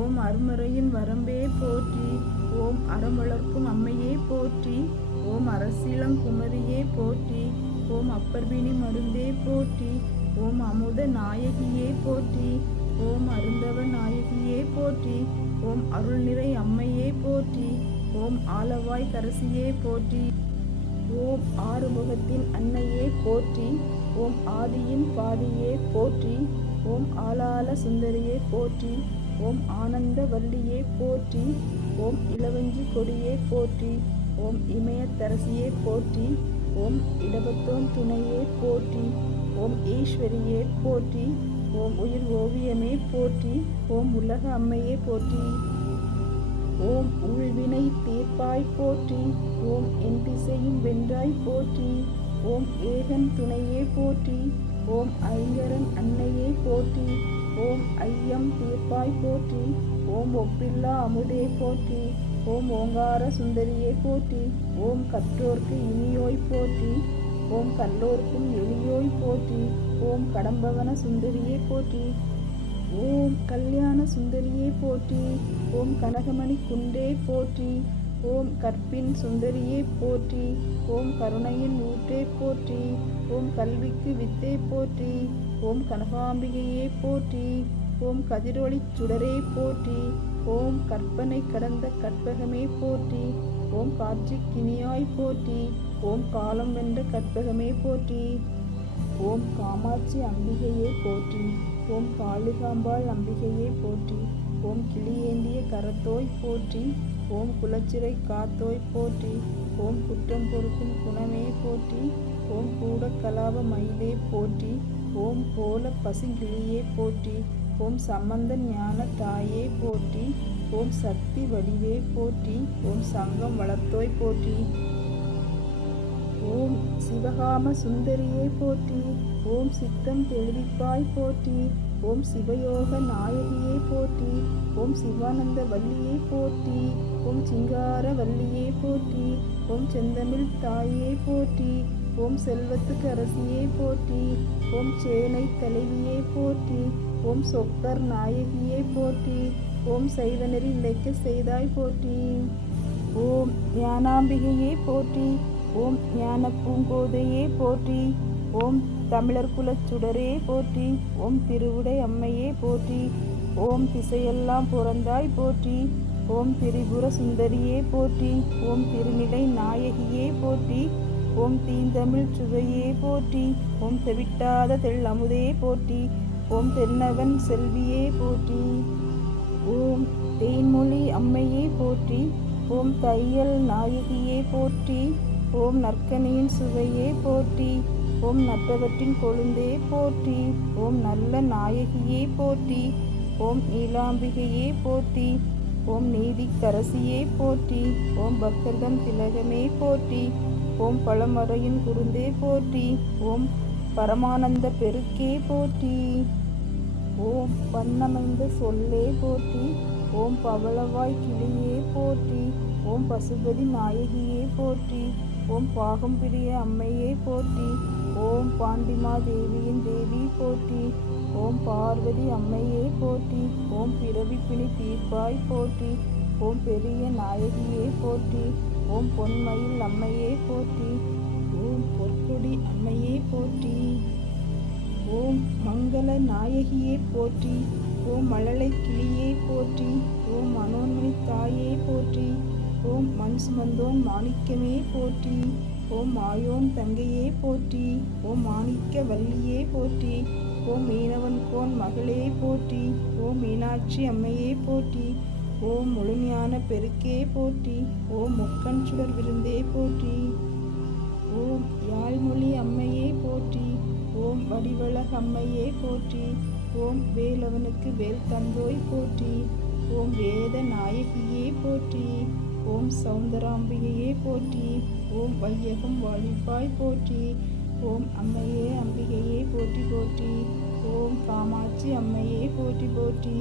ஓம் அருமறையின் வரம்பே போற்றி. ஓம் அறமளர்க்கும் அம்மையே போற்றி. ஓம் அரசிளங்குமரியே போற்றி. ஓம் அப்பர்பிணி மருந்தே போற்றி. ஓம் அமுத நாயகியே போற்றி. ஓம் அருந்தவ நாயகியே போற்றி. ஓம் அருள்நிறை அம்மையே போற்றி. ஓம் ஆலவாய் கரசியே போற்றி. ஓம் ஆறுமுகத்தின் அன்னையே போற்றி. ஓம் ஆதியின் பாதியே போற்றி. ஓம் ஆலால சுந்தரியே போற்றி. ஓம் ஆனந்த வல்லியே போற்றி. ஓம் இளவஞ்சி கொடியே போற்றி. ஓம் இமயத்தரசியே போற்றி. ஓம் இடபத்தோன் துணையே போற்றி. ஓம் ஈஸ்வரியே போற்றி. ஓம் உயிர் ஓவியமே போற்றி. ஓம் உலக அம்மையே போற்றி. ஓம் ஊழ்வினை தீர்ப்பாய் போற்றி. ஓம் என் திசையும் வென்றாய் போற்றி. ஓம் ஏகன் துணையே போற்றி. ஓம் ஐங்கரன் அன்னையே போற்றி. ஓம் ஐயம் தீர்ப்பாய் போற்றி. ஓம் ஒப்பில்லா அமுதே போற்றி. ஓம் ஓங்கார சுந்தரியே போற்றி. ஓம் கற்றோர்க்கு இனியோய் போற்றி. ஓம் கல்லோர்க்கும் எளியோய் போற்றி. ஓம் கடம்பவன சுந்தரியே போற்றி. ஓம் கல்யாண சுந்தரியே போற்றி. ஓம் கனகமணி குன்றே போற்றி. ஓம் கற்பின் சுந்தரியே போற்றி. ஓம் கருணையின் ஊற்றே போற்றி. ஓம் கல்விக்கு வித்தே போற்றி. ஓம் கனகாம்பிகையே போற்றி. ஓம் கதிரொளி சுடரே போற்றி. ஓம் கற்பனை கடந்த கற்பகமே போற்றி. ஓம் காட்சி கினியாய் போற்றி. ஓம் காலம் வென்ற கற்பகமே போற்றி. ஓம் காமாட்சி அம்பிகையே போற்றி. ஓம் காளிகாம்பாள் அம்பிகையே போற்றி. ஓம் கிளியேந்திய கரத்தோய் போற்றி. ஓம் குலச்சிறை காத்தோய் போற்றி. ஓம் குற்றம் பொறுக்கும் குணமே போற்றி. ஓம் கூட கலாப மயிலே போற்றி. ஓம் கோல பசுங்கிளியே போற்றி. ஓம் சம்பந்த ஞான தாயே போற்றி. ஓம் சக்தி வடிவே போற்றி. ஓம் சங்கம் வளர்த்தோய் போற்றி. ஓம் சிவகாம சுந்தரியே போற்றி. ஓம் சித்தம் தெளிவிப்பாய் போற்றி. ஓம் சிவயோக நாயகியே போற்றி. ஓம் சிவானந்த வல்லியே போற்றி. ஓம் சிங்கார வல்லியே போற்றி. ஓம் செந்தமிழ் தாயே போற்றி. ஓம் செல்வத்துக்கு அரசியே போற்றி. ஓம் சேனை தலைவியே போற்றி. ஓம் சொக்கர் நாயகியே போற்றி. ஓம் சைவநெறி இழைக்க செய்தாய் போற்றி. ஓம் ஞானாம்பிகையே போற்றி. ஓம் ஞான பூங்கோதையே போற்றி. ஓம் தமிழர் குலச் சுடரே போற்றி. ஓம் திருவுடை அம்மையே போற்றி. ஓம் திசையெல்லாம் புறந்தாய் போற்றி. ஓம் திரிபுர சுந்தரியே போற்றி. ஓம் திருநிலை நாயகியே போற்றி. ஓம் தீந்தமிழ் சுவையே போற்றி. ஓம் தெவிட்டாத தெள்ளமுதே போற்றி. ஓம் தென்னவன் செல்வியே போற்றி. ஓம் தேன்மொழி அம்மையே போற்றி. ஓம் தையல் நாயகியே போற்றி. ஓம் நற்கனியின் சுவையே போற்றி. ஓம் நற்றவற்றின் கொழுந்தே போற்றி. ஓம் நல்ல நாயகியே போற்றி. ஓம் நீலாம்பிகையே போற்றி. ஓம் நீதிக்கரசியே போற்றி. ஓம் பக்தர்தம் திலகமே போற்றி. ஓம் பழமறையின் குருந்தே போற்றி. ஓம் பரமானந்த பெருக்கே போற்றி. ஓம் வண்ணமைந்த சொல்லே போற்றி. ஓம் பவளவாய் கிளியே போற்றி. ஓம் பசுபதி நாயகியே போற்றி. ஓம் பாகம் பிரிய அம்மையே போற்றி. ஓம் பாண்டிமா தேவியின் தேவி போற்றி. ஓம் பார்வதி அம்மையே போற்றி. ஓம் பிறவி பிணி தீர்ப்பாய் போற்றி. ஓம் பெரிய நாயகியே போற்றி. ஓம் பொன்மயில் அம்மையே போற்றி. ஓம் பொற்கொடி அம்மையே போற்றி. ஓம் மங்கள நாயகியே போற்றி. ஓம் மழலை கிளியே போற்றி. ஓம் மனோன்மணி தாயே போற்றி. ஓம் மண் சுமந்தோன் மாணிக்கமே போற்றி. ஓம் மாயோன் தங்கையே போற்றி. ஓம் மாணிக்க வல்லியே போற்றி. ஓம் மீனவன் கோன் மகளே போற்றி. ஓம் மீனாட்சி அம்மையே போற்றி. ஓம் முழுஞான பெருக்கே போற்றி. ஓம் முக்கண் சுடர் விருந்தே போற்றி. ஓம் யாழ்மொழி அம்மையே போற்றி. ஓம் வடிவழக அம்மையே போற்றி. ஓம் வேலவனுக்கு வேல் தந்தோய் போற்றி. ஓம் வேத நாயகியே போற்றி. ஓம் சௌந்தராம்பிகையே போற்றி. ஓம் வையகம் வாழ்விப்பாய் போற்றி. ஓம் அம்மையே அம்பிகையே போற்றி போற்றி. ஓம் காமாட்சி அம்மையே போற்றி போற்றி.